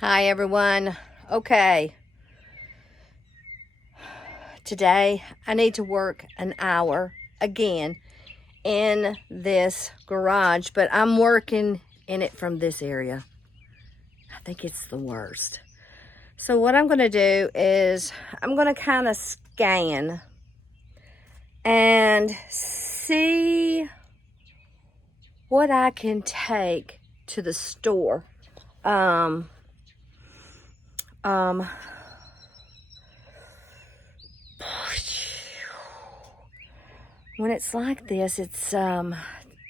Hi everyone. Okay, today I need to work an hour again in this garage, but I'm working in it from this area. I think it's the worst. So what I'm going to do is I'm going to kind of scan and see what I can take to the store. When it's like this, it's a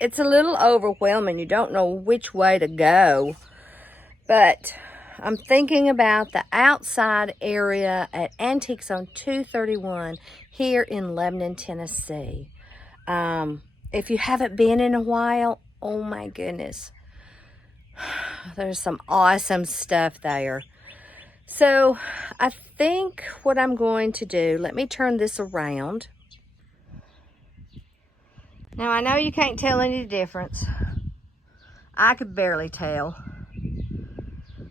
little overwhelming. You don't know which way to go. But I'm thinking about the outside area at Antiques on 231 here in Lebanon, Tennessee. If you haven't been in a while, oh my goodness, there's some awesome stuff there. So I think what I'm going to do, let me turn this around. Now I know you can't tell any difference. I could barely tell.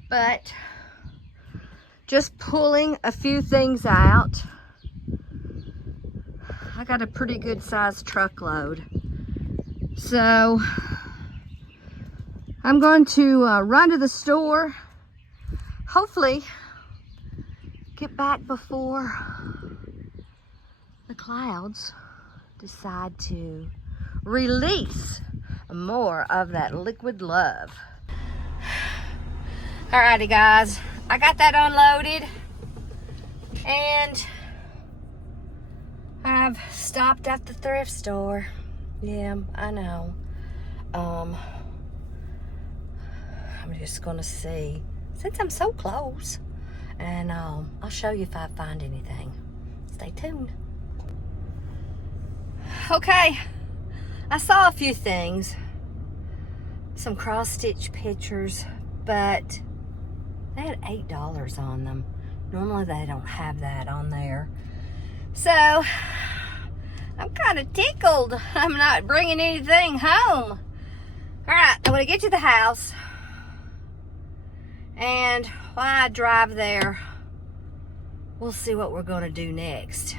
But just pulling a few things out. I got a pretty good sized truckload. So I'm going to run to the store. Hopefully get back before the clouds decide to release more of that liquid love. Alrighty guys, I got that unloaded and I've stopped at the thrift store. Yeah, I know. I'm just gonna see, since I'm so close, and I'll show you if I find anything. Stay tuned. Okay, I saw a few things, some cross-stitch pictures, but they had $8 on them. Normally they don't have that on there. So I'm kind of tickled I'm not bringing anything home. All right, I'm gonna get to the house, and while I drive there, we'll see what we're gonna do next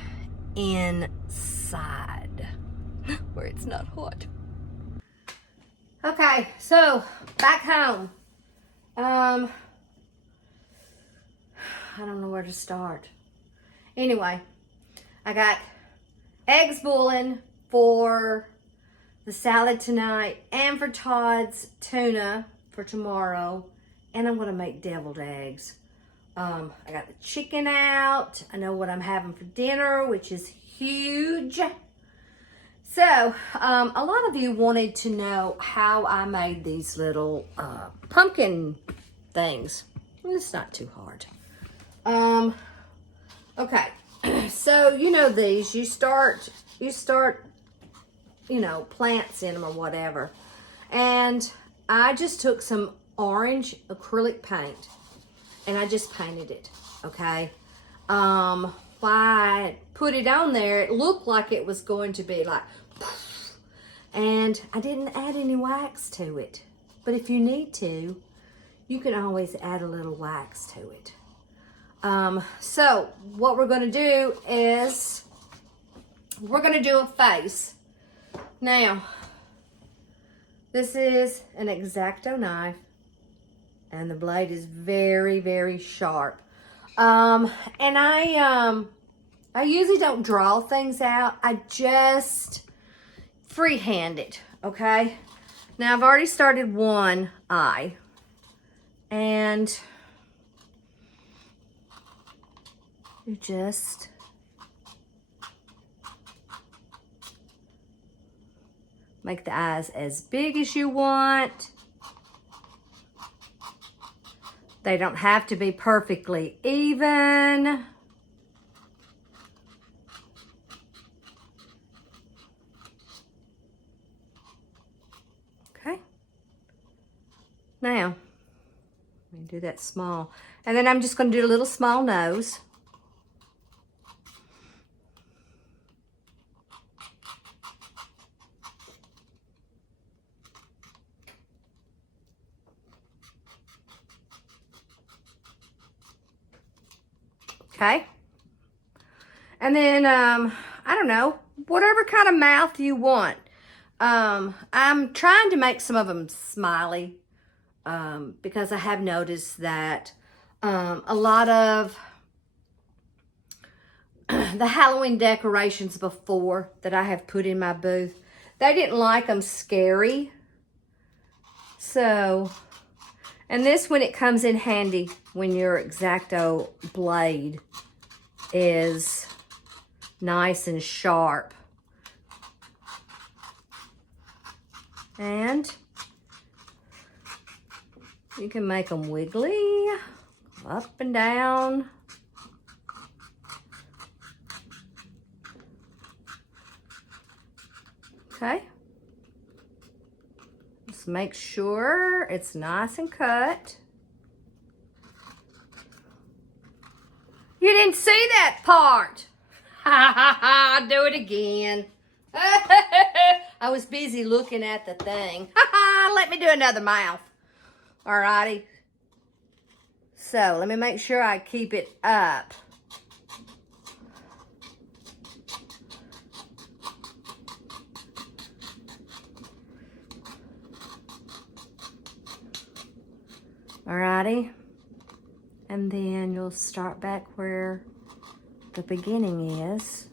inside where it's not hot. Okay, so back home. I don't know where to start. Anyway, I got eggs boiling for the salad tonight and for Todd's tuna for tomorrow. And I'm gonna make deviled eggs. I got the chicken out. I know what I'm having for dinner, which is huge. So, a lot of you wanted to know how I made these little pumpkin things. It's not too hard. Okay, so you know these, you start, you know, plants in them or whatever. And I just took some orange acrylic paint and I just painted it, okay? When I put it on there, it looked like it was going to be like, and I didn't add any wax to it. But if you need to, you can always add a little wax to it. So what we're going to do is we're going to do a face. Now, this is an X-Acto knife and the blade is very, very sharp. And I usually don't draw things out. I just freehand it, okay? Now I've already started one eye and you just make the eyes as big as you want. They don't have to be perfectly even. Okay. Now, let me do that small. And then I'm just going to do a little small nose. Okay? And then, I don't know, whatever kind of mouth you want. I'm trying to make some of them smiley because I have noticed that a lot of the Halloween decorations before that I have put in my booth, they didn't like them scary. So, and this one, it comes in handy when your X-Acto blade is nice and sharp. And you can make them wiggly, up and down. Okay. Just make sure it's nice and cut. You didn't see that part. Ha ha ha, do it again. I was busy looking at the thing. Ha ha, let me do another mouth. Alrighty. So let me make sure I keep it up. Alrighty. And then you'll start back where the beginning is.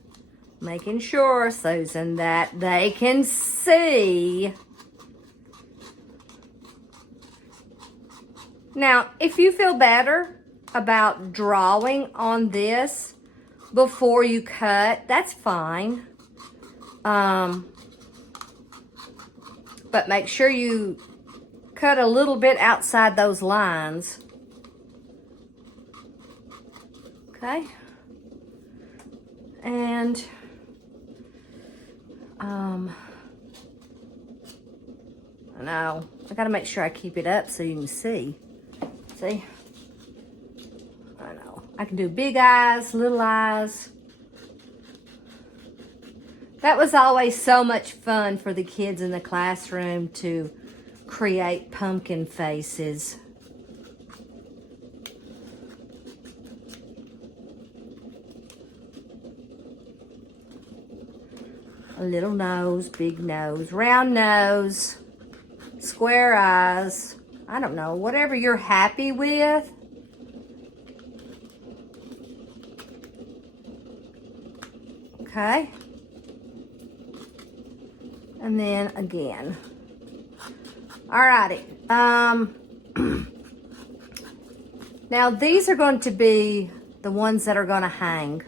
Making sure, Susan, that they can see. Now, if you feel better about drawing on this before you cut, that's fine. But make sure you cut a little bit outside those lines. Okay. And I know, I gotta make sure I keep it up so you can see. See? I know. I can do big eyes, little eyes. That was always so much fun for the kids in the classroom to create pumpkin faces. A little nose, big nose, round nose, square eyes. I don't know, whatever you're happy with. Okay. And then again. Alrighty. Now these are going to be the ones that are going to hang.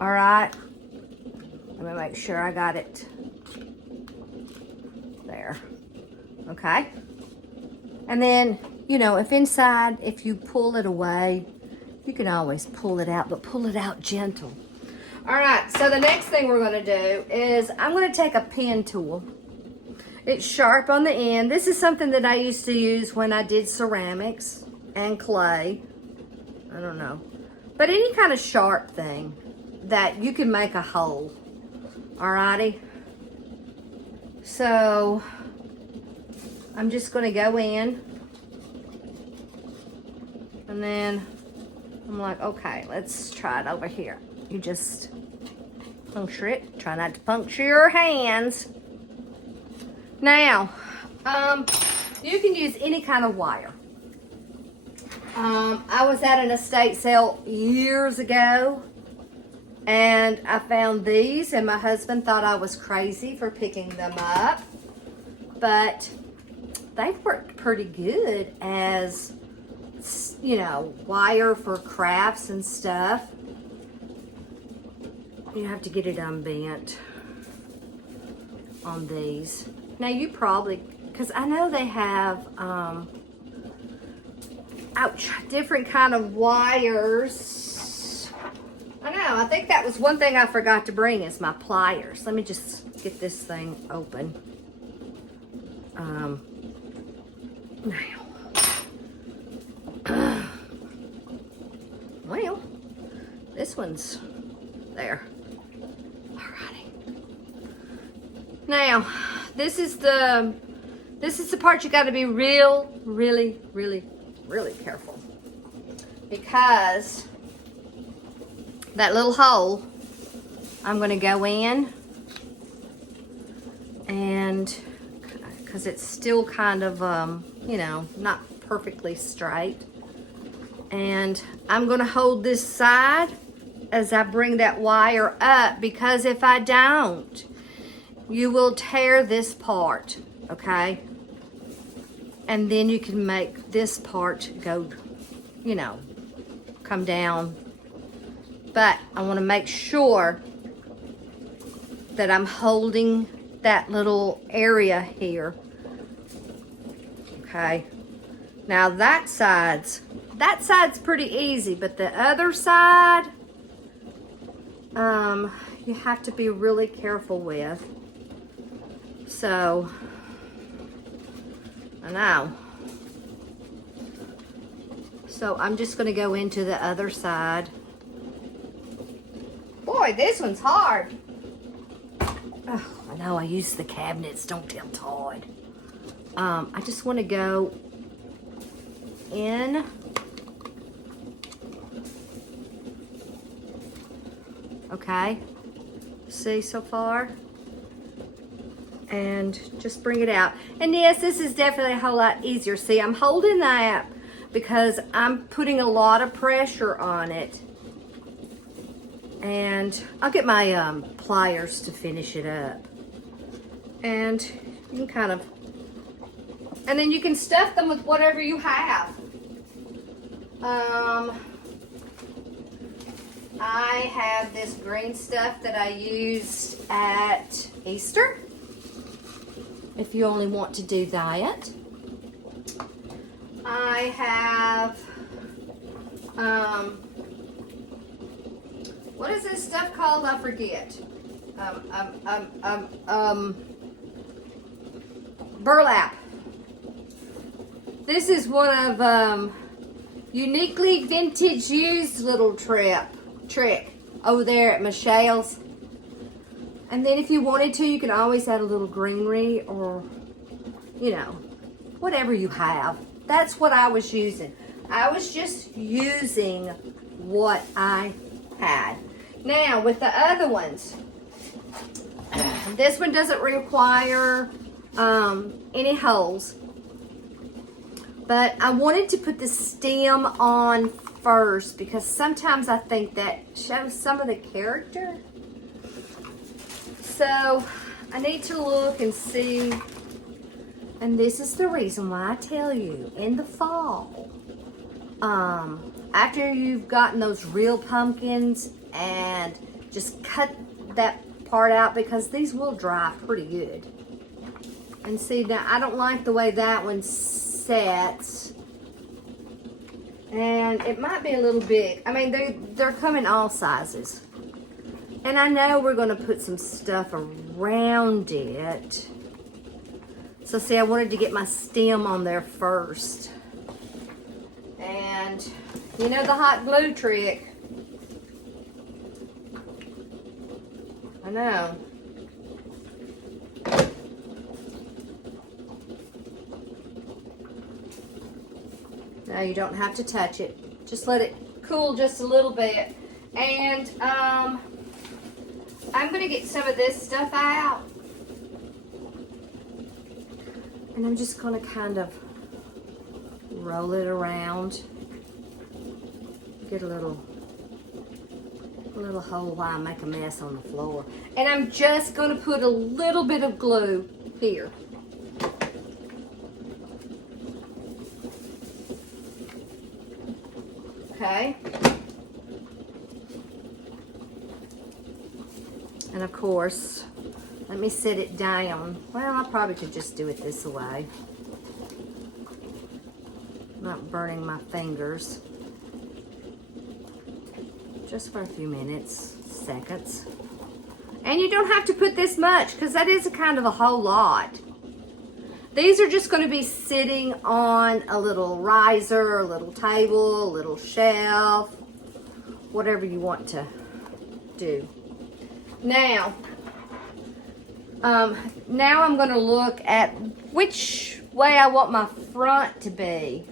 Alright. Let me make sure I got it there. Okay. And then, you know, if inside, if you pull it away, you can always pull it out, but pull it out gentle. All right, so the next thing we're going to do is I'm going to take a pen tool. It's sharp on the end. This is something that I used to use when I did ceramics and clay. I don't know. But any kind of sharp thing that you can make a hole. Alrighty. So I'm just going to go in. And then I'm like, okay, let's try it over here. You just puncture it. Try not to puncture your hands. Now, you can use any kind of wire. I was at an estate sale years ago, and I found these, and my husband thought I was crazy for picking them up, but they've worked pretty good as, you know, wire for crafts and stuff. You have to get it unbent on these. Now you probably, because I know they have, different kind of wires. I know, I think that was one thing I forgot to bring is my pliers. Let me just get this thing open. Now. Well, this one's there. Alrighty. Now, this is the part you got to be really careful. because that little hole, I'm going to go in, and because it's still kind of, you know, not perfectly straight. And I'm going to hold this side as I bring that wire up, because if I don't, you will tear this part, okay? And then you can make this part go, you know, come down. But I want to make sure that I'm holding that little area here. Okay. Now that side's pretty easy, but the other side, you have to be really careful with. So, I know. So I'm just going to go into the other side. Boy, this one's hard. Oh, I know, I use the cabinets, don't tell Todd. I just want to go in. Okay, see so far? And just bring it out. And yes, this is definitely a whole lot easier. See, I'm holding that because I'm putting a lot of pressure on it. And I'll get my pliers to finish it up. And you can kind of, and then you can stuff them with whatever you have. I have this green stuff that I used at Easter, if you only want to do that. I have, what is this stuff called? I forget. Burlap. This is one of Uniquely Vintage Used little trick over there at Michelle's. And then if you wanted to, you can always add a little greenery or, you know, whatever you have. That's what I was using. I was just using what I had. Now, with the other ones, this one doesn't require any holes. But I wanted to put the stem on first because sometimes I think that shows some of the character. So I need to look and see. And this is the reason why I tell you, in the fall, after you've gotten those real pumpkins, and just cut that part out because these will dry pretty good. And see, now I don't like the way that one sets. And it might be a little big. I mean, they're coming all sizes. And I know we're going to put some stuff around it. So see, I wanted to get my stem on there first. And you know the hot glue trick. I know. No, you don't have to touch it. Just let it cool just a little bit. And I'm going to get some of this stuff out. And I'm just going to kind of roll it around. Get a little hole while I make a mess on the floor. And I'm just going to put a little bit of glue here. Okay. And of course, let me set it down. Well, I probably could just do it this way. Not burning my fingers. Just for a few minutes, seconds. And you don't have to put this much because that is a kind of a whole lot. These are just going to be sitting on a little riser, a little table, a little shelf, whatever you want to do. Now I'm going to look at which way I want my front to be.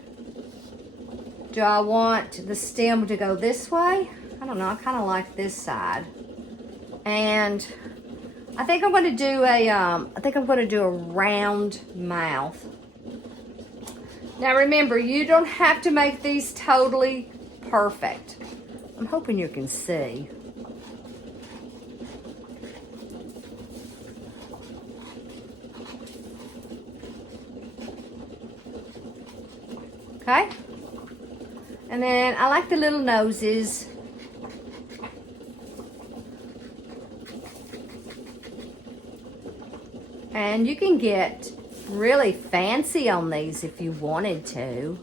Do I want the stem to go this way? I don't know. I kind of like this side. And I think I'm going to do a round mouth. Now remember, you don't have to make these totally perfect. I'm hoping you can see. Okay? And then I like the little noses. And you can get really fancy on these if you wanted to.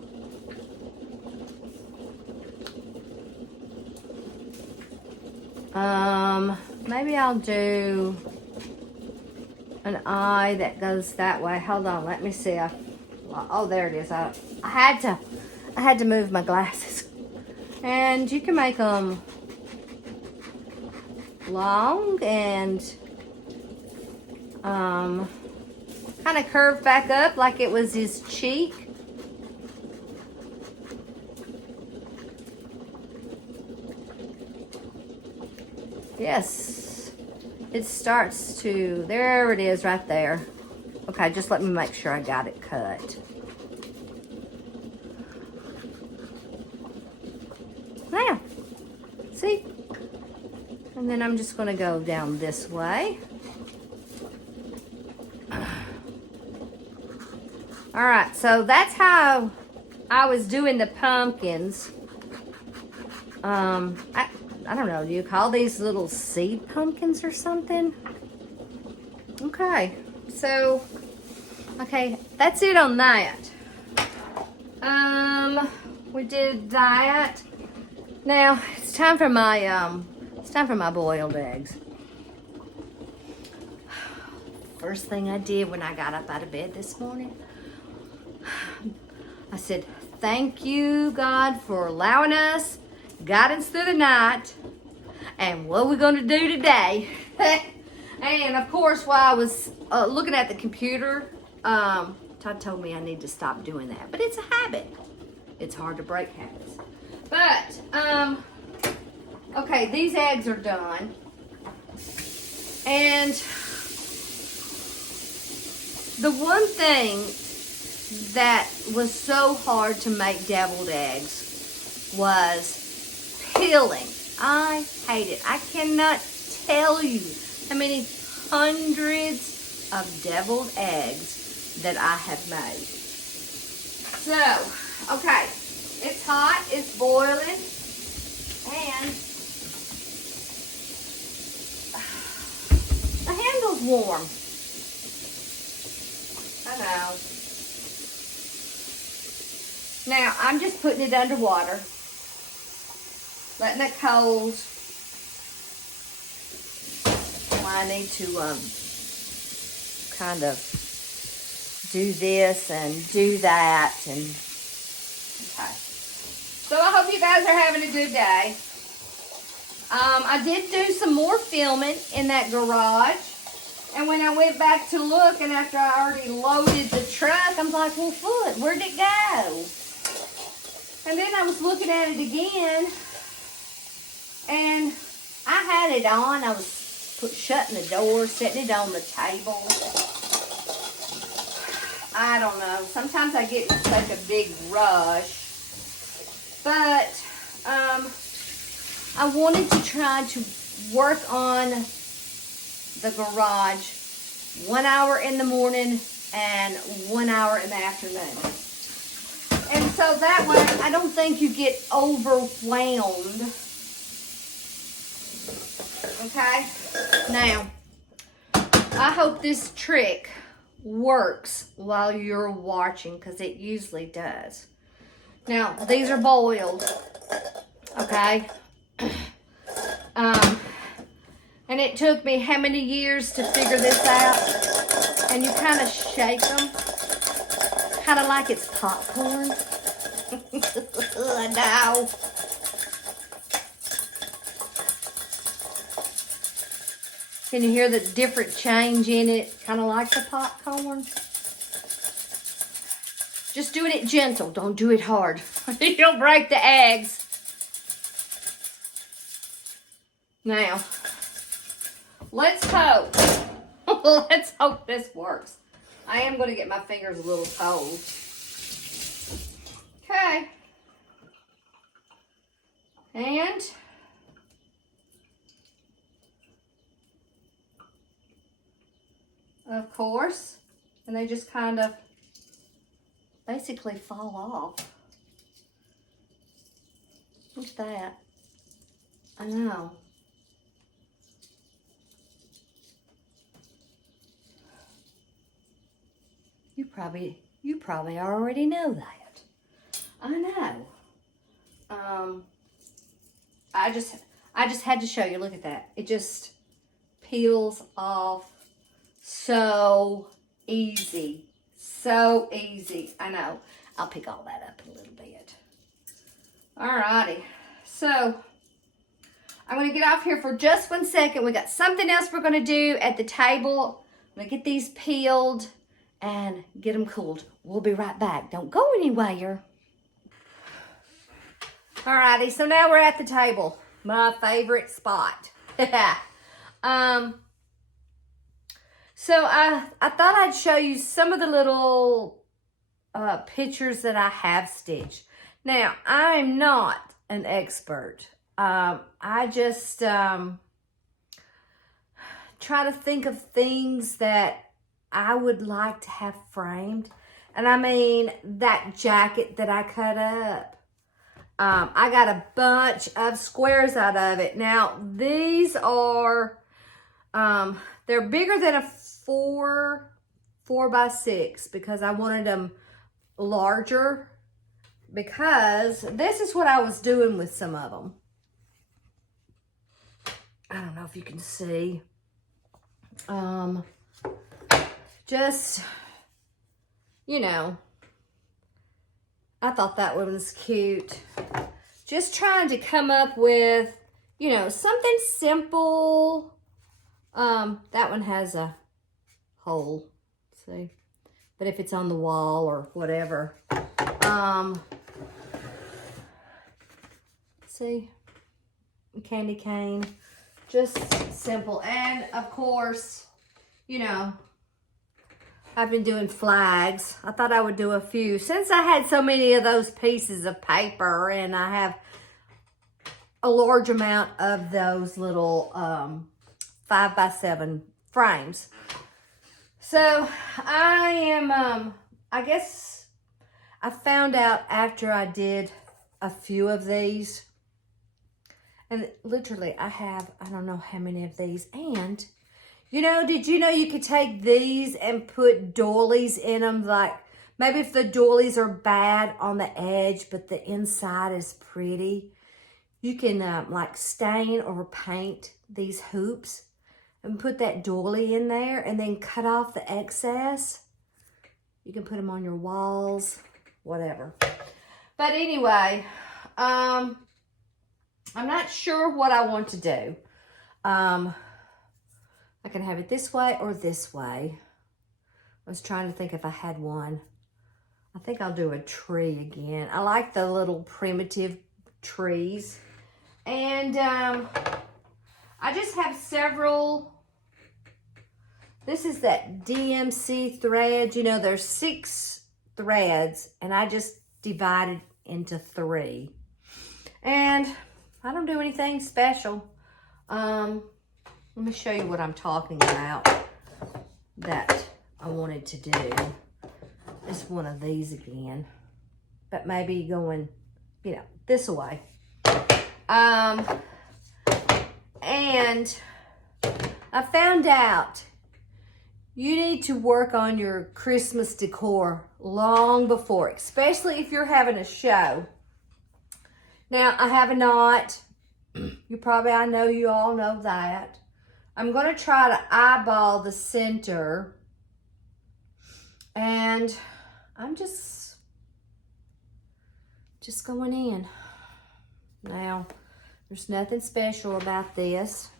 Maybe I'll do an eye that goes that way. Hold on, let me see. Oh, there it is. I had to move my glasses. And you can make them long and kind of curved back up like it was his cheek. Yes, it starts to, there it is right there. Okay, just let me make sure I got it cut. Now, see? And then I'm just gonna go down this way. All right, so that's how I was doing the pumpkins. I don't know, do you call these little seed pumpkins or something? Okay, so, okay, that's it on that. We did that. Now, it's time for my boiled eggs. First thing I did when I got up out of bed this morning, I said, thank you, God, for allowing us guidance through the night. And what we're going to do today. And, of course, while I was looking at the computer, Todd told me I need to stop doing that. But it's a habit. It's hard to break habits. But, okay, these eggs are done. And the one thing that was so hard to make deviled eggs was peeling. I hate it. I cannot tell you how many hundreds of deviled eggs that I have made. So, okay, it's hot, it's boiling, and the handle's warm. I know. Now, I'm just putting it under water, letting it cold. I need to kind of do this and do that, and okay. So I hope you guys are having a good day. I did do some more filming in that garage, and when I went back to look, and after I already loaded the truck, I'm like, well, foot, where'd it go? And then I was looking at it again, and I had it on. I was shutting the door, setting it on the table. I don't know. Sometimes I get in such a big rush. But I wanted to try to work on the garage 1 hour in the morning and 1 hour in the afternoon. And so that way, I don't think you get overwhelmed. Okay? Now, I hope this trick works while you're watching, because it usually does. Now, these are boiled. Okay? And it took me how many years to figure this out? And you kind of shake them. Kind of like it's popcorn. I know. Can you hear the different change in it? Kind of like the popcorn. Just Just doing it gentle. Don't do it hard. You'll break the eggs. Now, let's hope. Let's hope this works. I am going to get my fingers a little cold. Okay. And of course, and they just kind of basically fall off. Look at that. I know. You probably already know that. I know. I just had to show you. Look at that. It just peels off so easy. So easy. I know. I'll pick all that up a little bit. Alrighty. So I'm going to get off here for just 1 second. We got something else we're going to do at the table. I'm going to get these peeled and get them cooled. We'll be right back. Don't go anywhere. Alrighty, so now we're at the table. My favorite spot. So I thought I'd show you some of the little pictures that I have stitched. Now, I'm not an expert. I just try to think of things that I would like to have framed. And I mean, that jacket that I cut up. I got a bunch of squares out of it. Now, these are, they're bigger than a 4 by 6 because I wanted them larger, because this is what I was doing with some of them. I don't know if you can see. Just, you know, I thought that one was cute. Just trying to come up with, you know, something simple. That one has a hole, see? But if it's on the wall or whatever. See? Candy cane. Just simple. And, of course, you know, I've been doing flags. I thought I would do a few. Since I had so many of those pieces of paper, and I have a large amount of those little 5 by 7 frames. So I am, I guess I found out after I did a few of these, and literally I have, I don't know how many of these. And you know, did you know you could take these and put doilies in them? Like, maybe if the doilies are bad on the edge, but the inside is pretty, you can like stain or paint these hoops and put that doily in there and then cut off the excess. You can put them on your walls, whatever. But anyway, I'm not sure what I want to do. I can have it this way or this way. I was trying to think if I had one. I think I'll do a tree again. I like the little primitive trees. And I just have several. This is that DMC thread. You know, there's 6 threads, and I just divided into 3. And I don't do anything special. Let me show you what I'm talking about that I wanted to do. It's one of these again, but maybe going, you know, this way. And I found out you need to work on your Christmas decor long before, especially if you're having a show. Now, I have a knot. I know you all know that. I'm going to try to eyeball the center, and I'm just going in. Now, there's nothing special about this.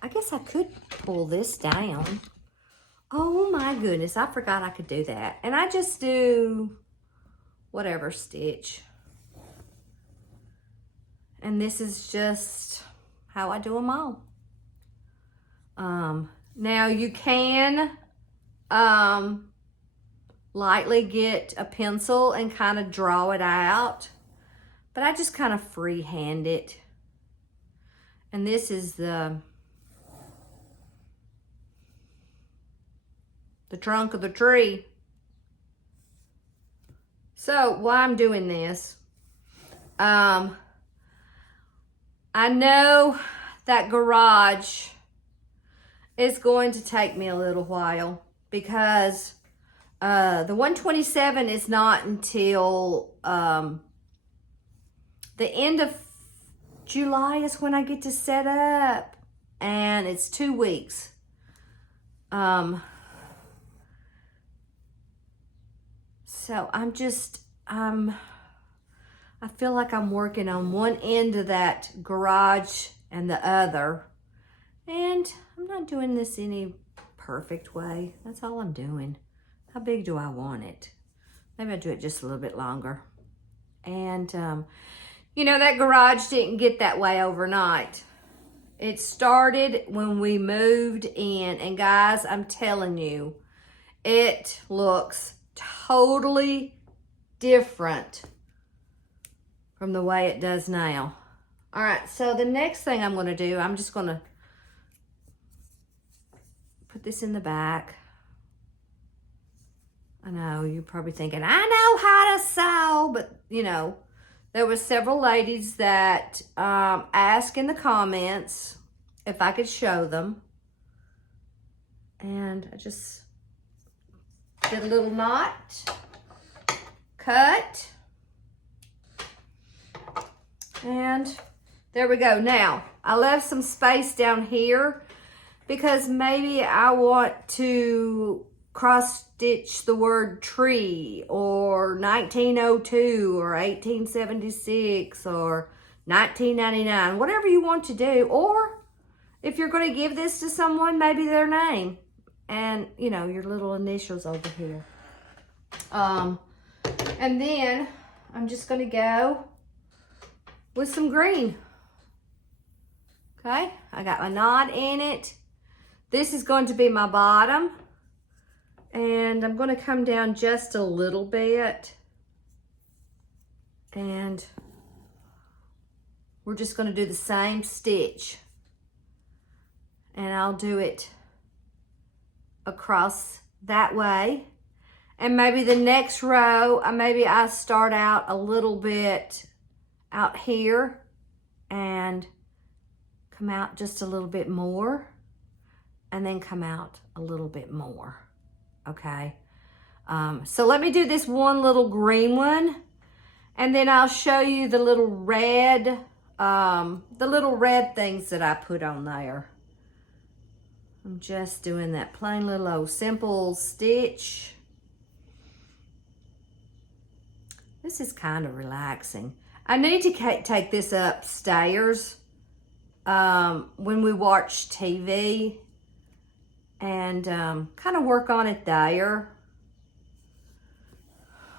I guess I could pull this down. Oh my goodness, I forgot I could do that. And I just do whatever stitch. And this is just how I do them all. Now you can lightly get a pencil and kind of draw it out, but I just kind of freehand it. And this is the trunk of the tree. So while I'm doing this, I know that garage is going to take me a little while because the 127 is not until the end of July is when I get to set up, and it's 2 weeks. So I feel like I'm working on one end of that garage and the other, and I'm not doing this any perfect way. That's all I'm doing. How big do I want it? Maybe I'll do it just a little bit longer. And, you know, that garage didn't get that way overnight. It started when we moved in, and guys, I'm telling you, it looks totally different from the way it does now. All right, so the next thing I'm going to do, I'm just going to put this in the back. I know you're probably thinking, I know how to sew, but you know, there were several ladies that asked in the comments if I could show them. And I just did a little knot, cut, and there we go. Now, I left some space down here because maybe I want to cross stitch the word tree, or 1902 or 1876 or 1999, whatever you want to do. Or if you're going to give this to someone, maybe their name and, you know, your little initials over here. And then I'm just going to go with some green. Okay, I got my knot in it. This is going to be my bottom. And I'm going to come down just a little bit. And we're just going to do the same stitch. And I'll do it across that way. And maybe the next row, maybe I start out a little bit out here and come out just a little bit more. And then come out a little bit more. Okay, so let me do this one little green one, and then I'll show you the little red things that I put on there. I'm just doing that plain little old simple stitch. This is kind of relaxing. I need to take this upstairs when we watch TV. And kind of work on it there.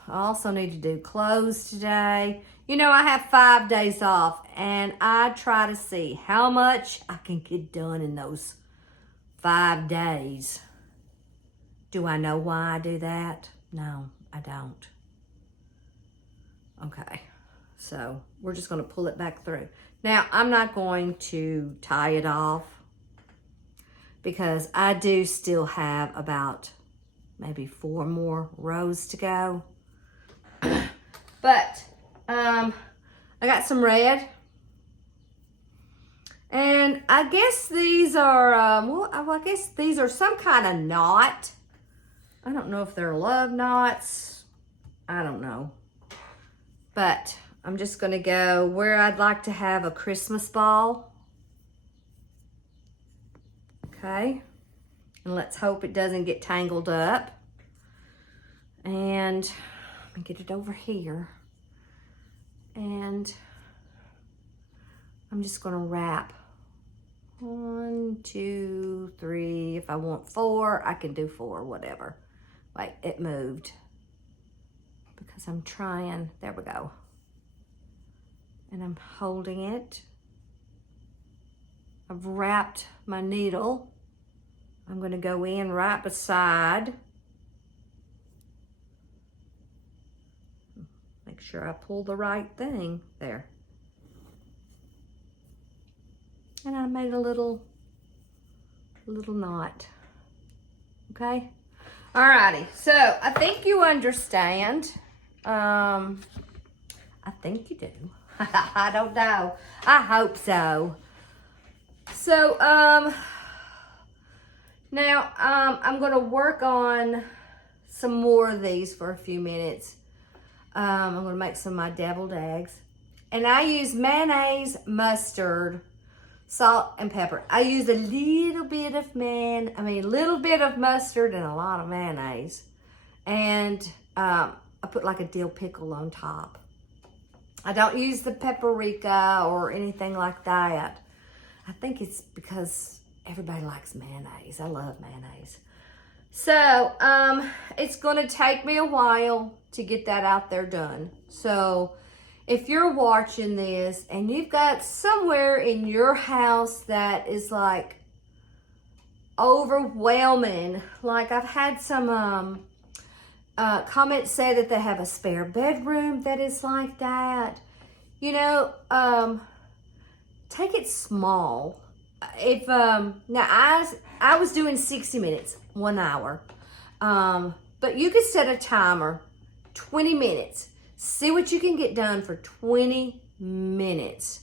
I also need to do clothes today. You know, I have 5 days off, and I try to see how much I can get done in those 5 days. Do I know why I do that? No, I don't. Okay, so we're just going to pull it back through. Now, I'm not going to tie it off, because I do still have about maybe 4 more rows to go. But I got some red. And I guess these are, I guess these are some kind of knot. I don't know if they're love knots. I don't know. But I'm just going to go where I'd like to have a Christmas ball. Okay, and let's hope it doesn't get tangled up. And let me get it over here. And I'm just gonna wrap 1, 2, 3. If I want 4, I can do 4, whatever. Wait, it moved because because I'm trying. There we go. And I'm holding it. I've wrapped my needle. I'm going to go in right beside. Make sure I pull the right thing there. And I made a little knot. Okay? Alrighty, so I think you understand. I think you do. I don't know. I hope so. So, now I'm gonna work on some more of these for a few minutes. I'm gonna make some of my deviled eggs. And I use mayonnaise, mustard, salt, and pepper. I used a little bit of mustard and a lot of mayonnaise. And I put like a dill pickle on top. I don't use the paprika or anything like that. I think it's because everybody likes mayonnaise. I love mayonnaise. So, it's gonna take me a while to get that out there done. So, if you're watching this and you've got somewhere in your house that is like overwhelming, like I've had some comments say that they have a spare bedroom that is like that, you know, take it small. If now I was doing 60 minutes, 1 hour, but you could set a timer, 20 minutes. See what you can get done for 20 minutes.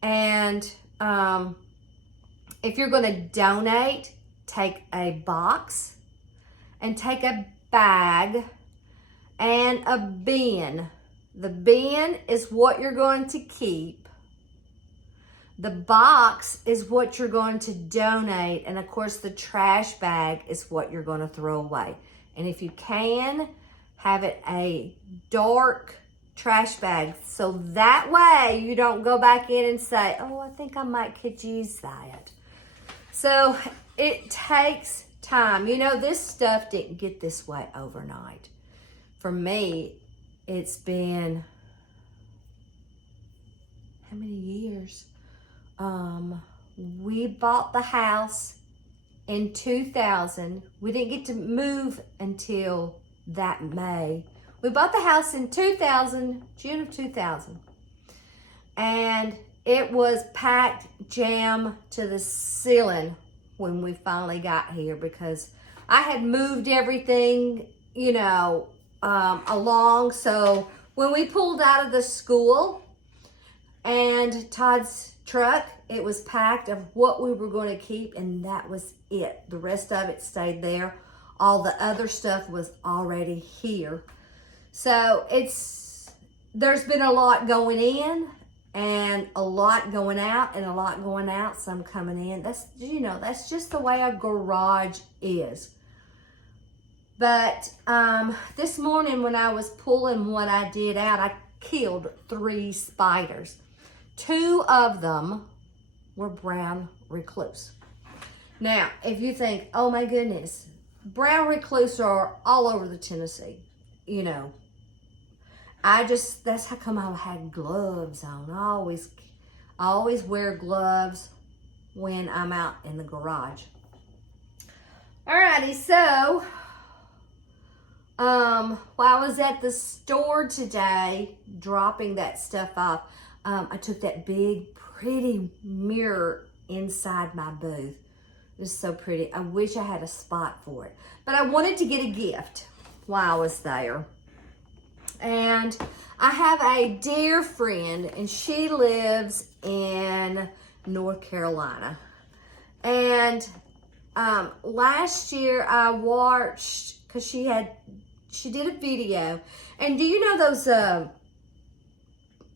And if you're going to donate, take a box and take a bag and a bin. The bin is what you're going to keep. The box is what you're going to donate. And of course, the trash bag is what you're going to throw away. And if you can, have it a dark trash bag. So that way you don't go back in and say, oh, I think I could use that. So it takes time. You know, this stuff didn't get this way overnight. For me, it's been, how many years? We bought the house in 2000. We didn't get to move until that May. We bought the house in 2000, June of 2000. And it was packed jam to the ceiling when we finally got here, because I had moved everything, you know, along. So when we pulled out of the school and Todd's truck, it was packed of what we were going to keep, and that was it. The rest of it stayed there. All the other stuff was already here. So there's been a lot going in and a lot going out and a lot going out, some coming in. That's, you know, that's just the way a garage is. But this morning when I was pulling what I did out, I killed 3 spiders. 2 of them were brown recluse. Now, if you think, oh my goodness, brown recluse are all over the Tennessee, you know. That's how come I had gloves on. I always wear gloves when I'm out in the garage. Alrighty, so, while I was at the store today, dropping that stuff off, I took that big, pretty mirror inside my booth. It was so pretty. I wish I had a spot for it. But I wanted to get a gift while I was there. And I have a dear friend, and she lives in North Carolina. And last year I watched, because she did a video. And do you know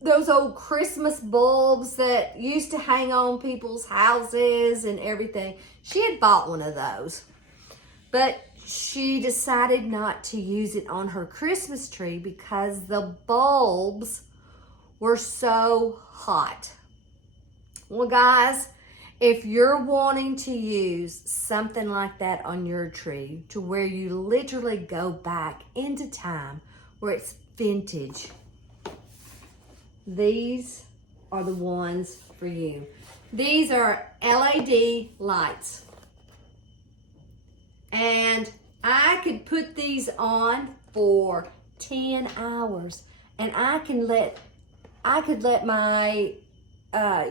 those old Christmas bulbs that used to hang on people's houses and everything? She had bought one of those, but she decided not to use it on her Christmas tree because the bulbs were so hot. Well, guys, if you're wanting to use something like that on your tree to where you literally go back into time, where it's vintage, these are the ones for you. These are LED lights. And I could put these on for 10 hours. And I could let my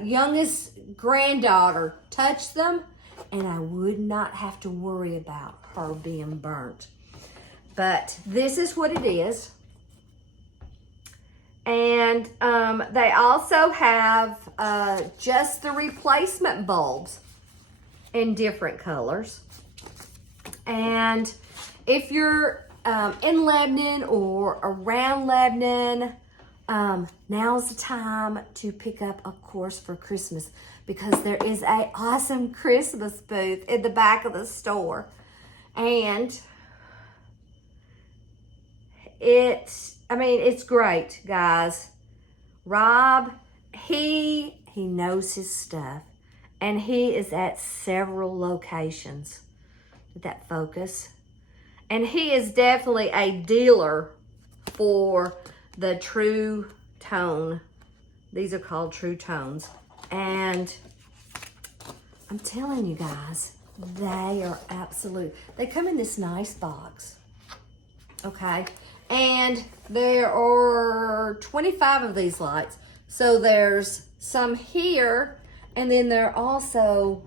youngest granddaughter touch them, and I would not have to worry about her being burnt. But this is what it is. And they also have just the replacement bulbs in different colors. And if you're in Lebanon or around Lebanon, now's the time to pick up, of course, for Christmas, because there is an awesome Christmas booth in the back of the store. And it's great, guys. Rob, he knows his stuff, and he is at several locations. Did that focus? And he is definitely a dealer for the True Tone. These are called True Tones. And I'm telling you guys, they are absolute. They come in this nice box. Okay. And there are 25 of these lights. So there's some here, and then they're also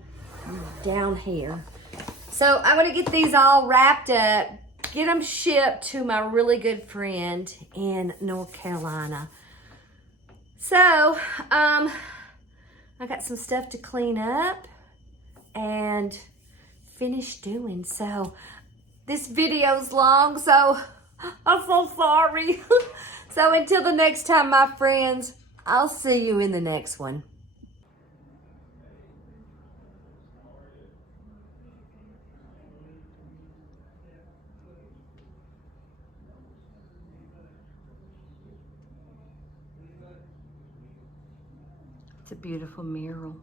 down here. So I'm going to get these all wrapped up, get them shipped to my really good friend in North Carolina. So, I got some stuff to clean up and finish doing. So, this video's long, so I'm so sorry. So, until the next time, my friends, I'll see you in the next one. It's a beautiful mural.